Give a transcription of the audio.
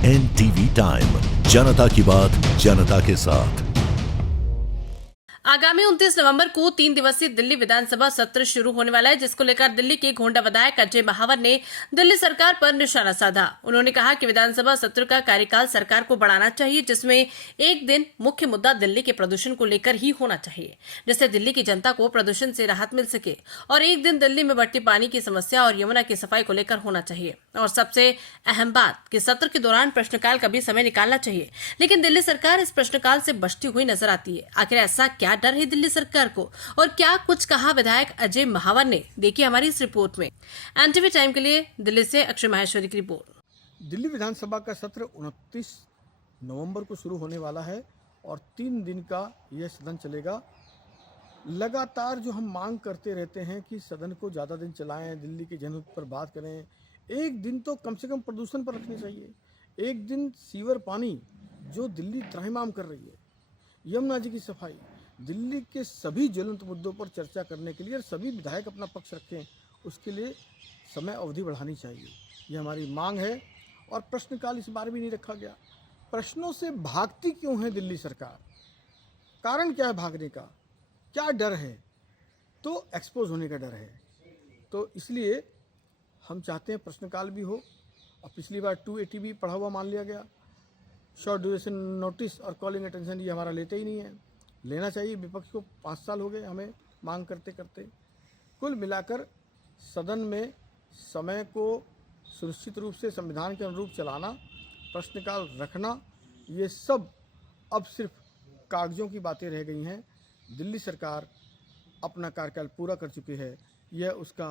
NTV time, जनता की बात जनता के साथ। आगामी 29 नवंबर को 3 दिवसीय दिल्ली विधानसभा सत्र शुरू होने वाला है, जिसको लेकर दिल्ली के गोंडा विधायक अजय महावर ने दिल्ली सरकार पर निशाना साधा। उन्होंने कहा कि विधानसभा सत्र का कार्यकाल सरकार को बढ़ाना चाहिए, जिसमें एक दिन मुख्य मुद्दा दिल्ली के प्रदूषण को लेकर ही होना चाहिए, जिससे दिल्ली की जनता को प्रदूषण से राहत मिल सके, और एक दिन दिल्ली में बढ़ती पानी की समस्या और यमुना की सफाई को लेकर होना चाहिए। और सबसे अहम बात कि सत्र के दौरान प्रश्नकाल का भी समय निकालना चाहिए, लेकिन दिल्ली सरकार इस प्रश्नकाल से बचती हुई नजर आती है। आखिर ऐसा क्या डर है दिल्ली सरकार को, और क्या कुछ कहा विधायक अजय महावर ने, देखिए हमारी इस रिपोर्ट में। एनटीवी टाइम के लिए दिल्ली से अक्षय माहेश्वरी की रिपोर्ट। दिल्ली विधानसभा का सत्र 29 नवंबर को शुरू होने वाला है और 3 दिन का यह सदन चलेगा। लगातार जो हम मांग करते रहते हैं कि सदन को ज़्यादा दिन चलाएं, दिल्ली के जनहित पर बात करें, एक दिन तो कम से कम प्रदूषण पर रखनी चाहिए। एक दिन सीवर पानी जो दिल्ली त्राहिमाम कर रही है, यमुना जी की सफाई, दिल्ली के सभी ज्वलंत मुद्दों पर चर्चा करने के लिए और सभी विधायक अपना पक्ष रखें, उसके लिए समय अवधि बढ़ानी चाहिए। ये हमारी मांग है। और प्रश्नकाल इस बार भी नहीं रखा गया। प्रश्नों से भागती क्यों है दिल्ली सरकार? कारण क्या है भागने का? क्या डर है? तो एक्सपोज होने का डर है। तो इसलिए हम चाहते हैं प्रश्नकाल भी हो। और पिछली बार 280 भी पढ़ा हुआ मान लिया गया। शॉर्ट ड्यूरेशन नोटिस और कॉलिंग अटेंशन ये हमारा लेते ही नहीं है। लेना चाहिए। विपक्ष को 5 साल हो गए हमें मांग करते करते। कुल मिलाकर सदन में समय को सुनिश्चित रूप से संविधान के अनुरूप चलाना, प्रश्नकाल रखना, ये सब अब सिर्फ कागजों की बातें रह गई हैं। दिल्ली सरकार अपना कार्यकाल पूरा कर चुकी है। यह उसका